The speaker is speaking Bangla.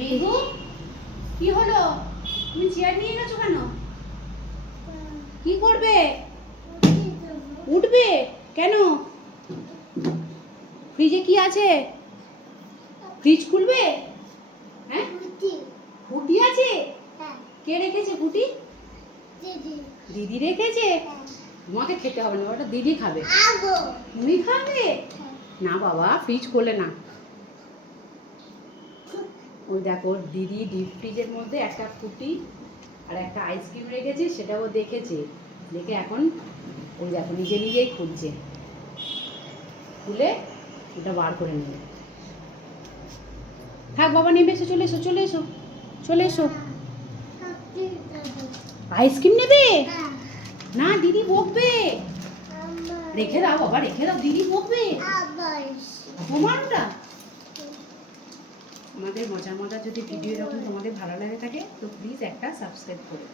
রিহু কি হলো? তুমি চেয়ার নিয়ে গেছো কেন? কি করবে? উঠবে কেন? ফ্রিজে কি আছে? ফ্রিজ খুলবে? হ্যাঁ, ফুটি আছে। কে রেখেছে ফুটি? দিদি রেখেছে। তোমাকে খেতে হবে না, ওটা দিদি খাবে। তুমি খাবে না বাবা, ফ্রিজ খোলে না। ওই দেখো দিদি ডিপ ফ্রিজের মধ্যে একটা ফুটি আর একটা আইসক্রিম রেখেছে, সেটা ও দেখেছে, দেখে এখন ওই দেখো নিজে নিজেই খুলছে, খুলে ওটা বার করে নেবে। থাক বাবা, নেমে এসো, চলে এসো, চলে এসো, চলে এসো। আইসক্রিম নেবে না? দিদি বকবে। রেখে দাও বাবা, রেখে দাও, দিদি বকবে। তোমার ওটা। আমাদের মজার মজার যদি ভিডিও এরকম তোমাদের ভালো লাগে থাকে তো প্লিজ একটা সাবস্ক্রাইব করো।